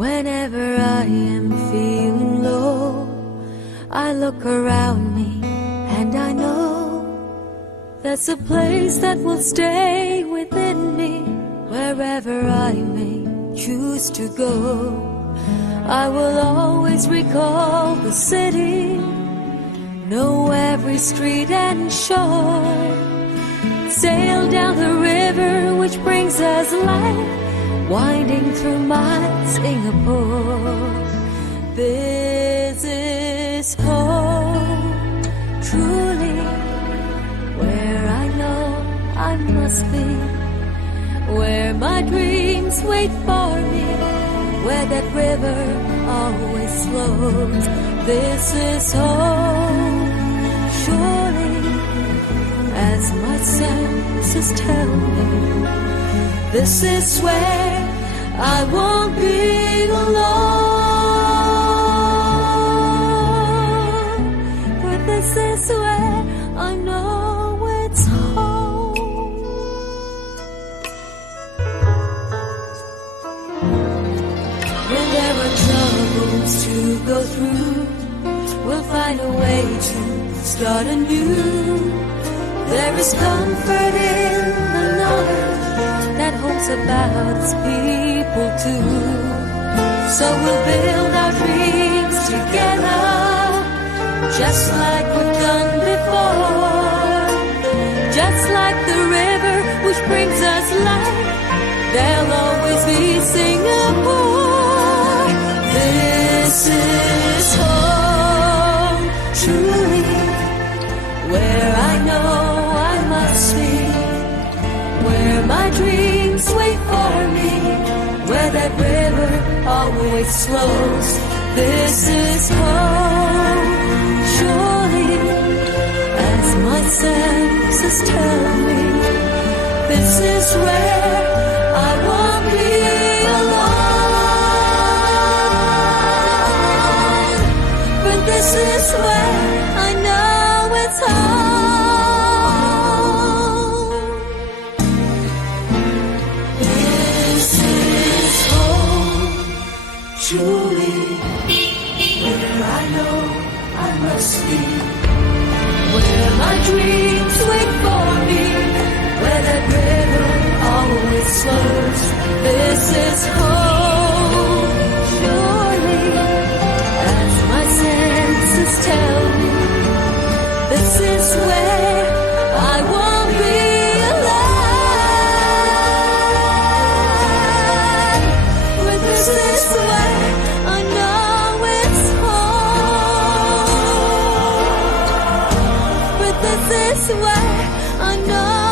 Whenever I am feeling low, I look around me and I know there's a place that will stay within me. Wherever I may choose to go, I will always recall the city, know every street and shore, sail down the river which brings us life, winding through my Singapore. This is home, truly, where I know I must be, where my dreams wait for me, where that river always flows. This is home, surely, as my senses tell me. This is where I won't be alone, for this is where I know it's home. When there are troubles to go through, we'll find a way to start anew. There is comfort in the knowledge that holds about its people too. So we'll build our dreams together, just like we've done before. Just like the river which brings us life, there'll always be Singapore. This is home, truly, where I know I must be, where my dreams wait for me, where that river always flows. This is home, surely, as my senses tell me. This is where I won't be alone, but this is where I know it's home. Truly, where I know I must be, where my dreams wait for me, where that river always flows. This is home, surely, as my senses tell me. This is where I won't be alone, but this is where I know it's home, but this is where I know